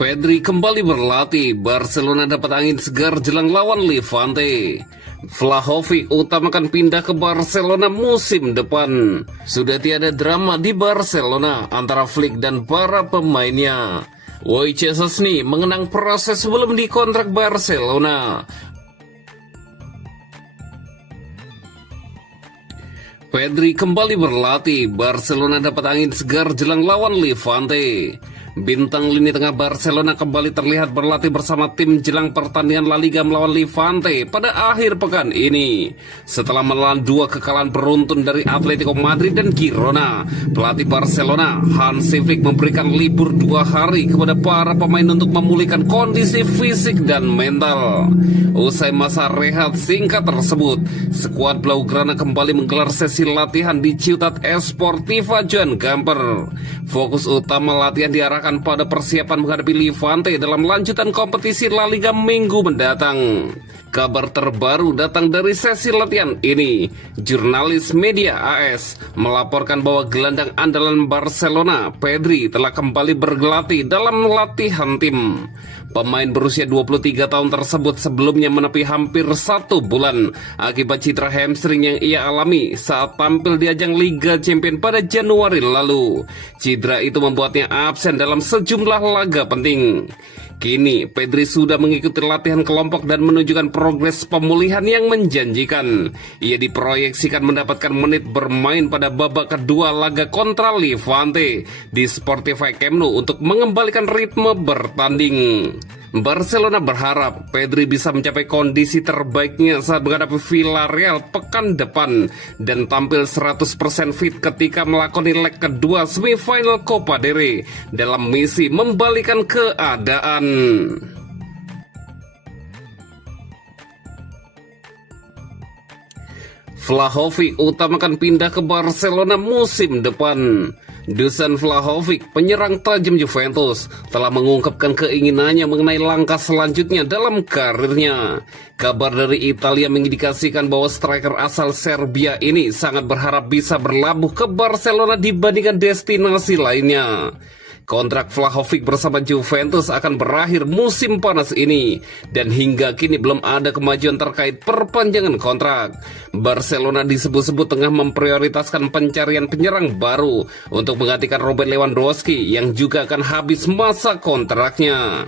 Pedri kembali berlatih, Barcelona dapat angin segar jelang lawan Levante. Vlahovic utamakan pindah ke Barcelona musim depan. Sudah tiada drama di Barcelona antara Flick dan para pemainnya. Wojciech Szczesny mengenang proses sebelum dikontrak Barcelona. Pedri kembali berlatih, Barcelona dapat angin segar jelang lawan Levante. Bintang lini tengah Barcelona kembali terlihat berlatih bersama tim jelang pertandingan La Liga melawan Levante pada akhir pekan ini. Setelah menelan 2 kekalahan beruntun dari Atletico Madrid dan Girona, pelatih Barcelona Hansi Flick memberikan libur 2 hari kepada para pemain untuk memulihkan kondisi fisik dan mental. Usai masa rehat singkat tersebut, skuad Blaugrana kembali menggelar sesi latihan di Ciutat Esportiva Joan Gamper. Fokus utama latihan diarahkan pada persiapan menghadapi Levante dalam lanjutan kompetisi La Liga minggu mendatang. Kabar terbaru datang dari sesi latihan ini. Jurnalis Media AS melaporkan bahwa gelandang andalan Barcelona, Pedri, telah kembali bergelatih dalam latihan tim. Pemain berusia 23 tahun tersebut sebelumnya menepi hampir 1 bulan akibat cedera hamstring yang ia alami saat tampil di ajang Liga Champions pada Januari lalu. Cedera itu membuatnya absen dalam sejumlah laga penting. Kini, Pedri sudah mengikuti latihan kelompok dan menunjukkan progres pemulihan yang menjanjikan. Ia diproyeksikan mendapatkan menit bermain pada babak kedua laga kontra Levante di Sportivo Camp Nou untuk mengembalikan ritme bertanding. Barcelona berharap Pedri bisa mencapai kondisi terbaiknya saat menghadapi Villarreal pekan depan dan tampil 100% fit ketika melakoni leg kedua semifinal Copa del Rey dalam misi membalikan keadaan. Vlahovic utamakan pindah ke Barcelona musim depan. Dusan Vlahovic, penyerang tajam Juventus, telah mengungkapkan keinginannya mengenai langkah selanjutnya dalam karirnya. Kabar dari Italia mengindikasikan bahwa striker asal Serbia ini sangat berharap bisa berlabuh ke Barcelona dibandingkan destinasi lainnya. Kontrak Vlahovic bersama Juventus akan berakhir musim panas ini dan hingga kini belum ada kemajuan terkait perpanjangan kontrak. Barcelona disebut-sebut tengah memprioritaskan pencarian penyerang baru untuk menggantikan Robert Lewandowski yang juga akan habis masa kontraknya.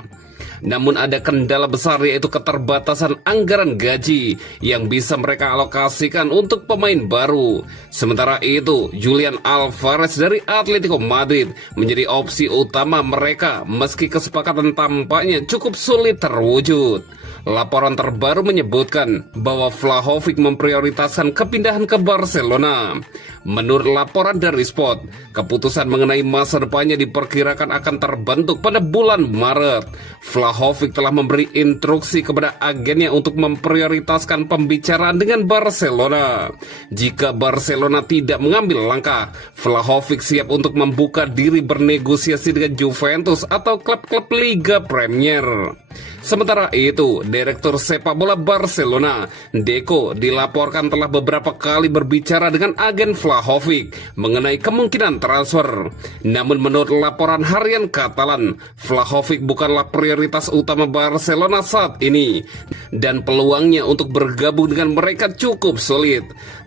Namun ada kendala besar yaitu keterbatasan anggaran gaji yang bisa mereka alokasikan untuk pemain baru. Sementara itu, Julian Alvarez dari Atletico Madrid menjadi opsi utama mereka meski kesepakatan tampaknya cukup sulit terwujud. Laporan terbaru menyebutkan bahwa Vlahovic memprioritaskan kepindahan ke Barcelona. Menurut laporan dari Sport, keputusan mengenai masa depannya diperkirakan akan terbentuk pada bulan Maret. Vlahovic telah memberi instruksi kepada agennya untuk memprioritaskan pembicaraan dengan Barcelona. Jika Barcelona tidak mengambil langkah, Vlahovic siap untuk membuka diri bernegosiasi dengan Juventus atau klub-klub Liga Premier. Sementara itu, Direktur Sepak Bola Barcelona, Deco, dilaporkan telah beberapa kali berbicara dengan agen Vlahovic mengenai kemungkinan transfer. Namun menurut laporan harian Katalan, Vlahovic bukanlah prioritas utama Barcelona saat ini dan peluangnya untuk bergabung dengan mereka cukup sulit.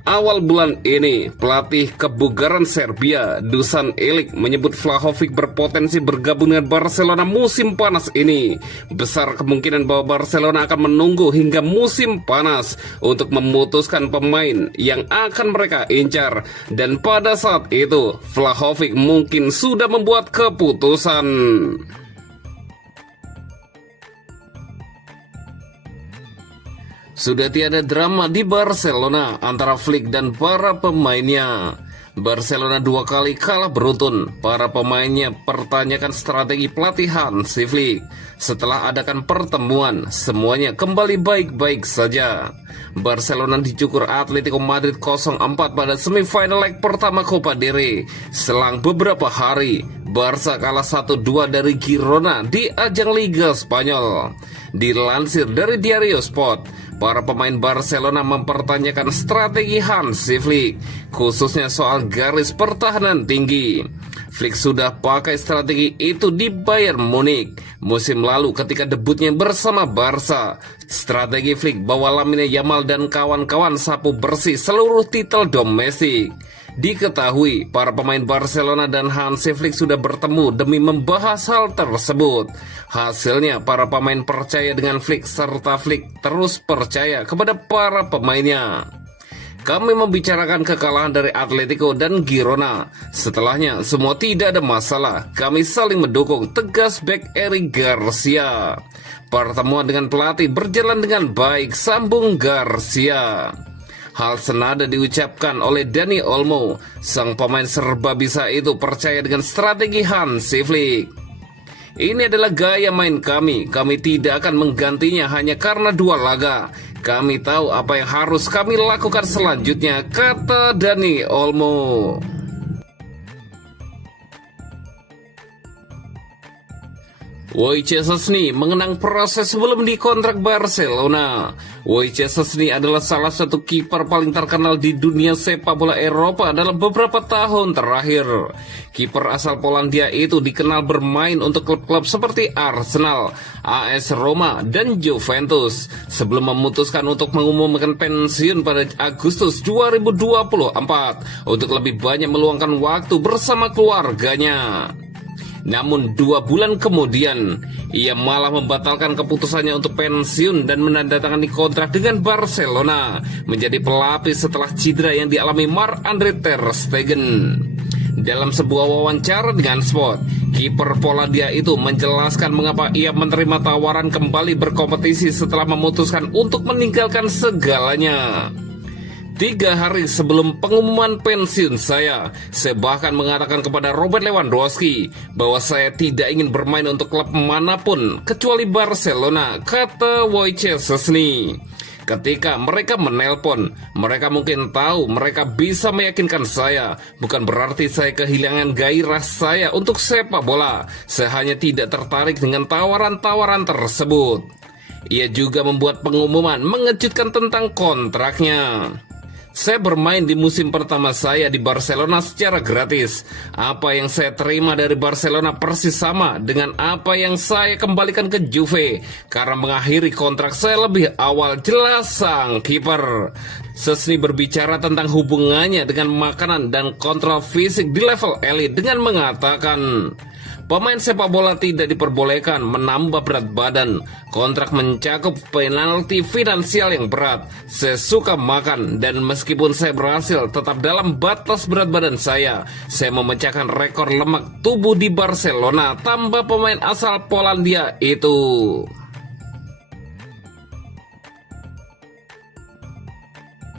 Awal bulan ini, pelatih kebugaran Serbia, Dusan Ilic, menyebut Vlahovic berpotensi bergabung dengan Barcelona musim panas ini. Besar kemungkinan bahwa Barcelona akan menunggu hingga musim panas untuk memutuskan pemain yang akan mereka incar. Dan pada saat itu, Vlahovic mungkin sudah membuat keputusan. Sudah tiada drama di Barcelona antara Flick dan para pemainnya. Barcelona 2 kali kalah beruntun. Para pemainnya pertanyakan strategi pelatihan si Flick. Setelah adakan pertemuan, semuanya kembali baik-baik saja. Barcelona dicukur Atletico Madrid 0-4 pada semifinal leg pertama Copa del Rey. Selang beberapa hari, Barca kalah 1-2 dari Girona di ajang Liga Spanyol. Dilansir dari Diario Sport, para pemain Barcelona mempertanyakan strategi Hansi Flick, khususnya soal garis pertahanan tinggi. Flick sudah pakai strategi itu di Bayern Munich musim lalu ketika debutnya bersama Barca. Strategi Flick bawa Lamine Yamal dan kawan-kawan sapu bersih seluruh titel domestik. Diketahui para pemain Barcelona dan Hansi Flick sudah bertemu demi membahas hal tersebut. Hasilnya para pemain percaya dengan Flick serta Flick terus percaya kepada para pemainnya. Kami membicarakan kekalahan dari Atletico dan Girona. Setelahnya semua tidak ada masalah. Kami saling mendukung, tegas bek Eric Garcia. Pertemuan dengan pelatih berjalan dengan baik, sambung Garcia. Hal senada diucapkan oleh Dani Olmo. Sang pemain serba bisa itu percaya dengan strategi Hansi Flick. Ini adalah gaya main kami. Kami tidak akan menggantinya hanya karena 2 laga. Kami tahu apa yang harus kami lakukan selanjutnya, kata Dani Olmo. Wojciech Szczesny mengenang proses sebelum dikontrak Barcelona. Wojciech Szczesny adalah salah satu kiper paling terkenal di dunia sepak bola Eropa dalam beberapa tahun terakhir. Kiper asal Polandia itu dikenal bermain untuk klub-klub seperti Arsenal, AS Roma, dan Juventus sebelum memutuskan untuk mengumumkan pensiun pada Agustus 2024 untuk lebih banyak meluangkan waktu bersama keluarganya. Namun 2 bulan kemudian, ia malah membatalkan keputusannya untuk pensiun dan menandatangani kontrak dengan Barcelona, menjadi pelapis setelah cedera yang dialami Marc-Andre ter Stegen. Dalam sebuah wawancara dengan Sport, kiper Polandia itu menjelaskan mengapa ia menerima tawaran kembali berkompetisi setelah memutuskan untuk meninggalkan segalanya. 3 hari sebelum pengumuman pensiun saya bahkan mengatakan kepada Robert Lewandowski bahwa saya tidak ingin bermain untuk klub manapun kecuali Barcelona, kata Wojciech Szczesny. Ketika mereka menelpon, mereka mungkin tahu mereka bisa meyakinkan saya. Bukan berarti saya kehilangan gairah saya untuk sepak bola. Saya hanya tidak tertarik dengan tawaran-tawaran tersebut. Ia juga membuat pengumuman mengejutkan tentang kontraknya. Saya bermain di musim pertama saya di Barcelona secara gratis. Apa yang saya terima dari Barcelona persis sama dengan apa yang saya kembalikan ke Juve karena mengakhiri kontrak saya lebih awal, jelas sang kiper. Szczesny berbicara tentang hubungannya dengan makanan dan kontrol fisik di level elit dengan mengatakan, pemain sepak bola tidak diperbolehkan menambah berat badan. Kontrak mencakup penalti finansial yang berat. Saya suka makan dan meskipun saya berhasil tetap dalam batas berat badan saya memecahkan rekor lemak tubuh di Barcelona, tambah pemain asal Polandia itu.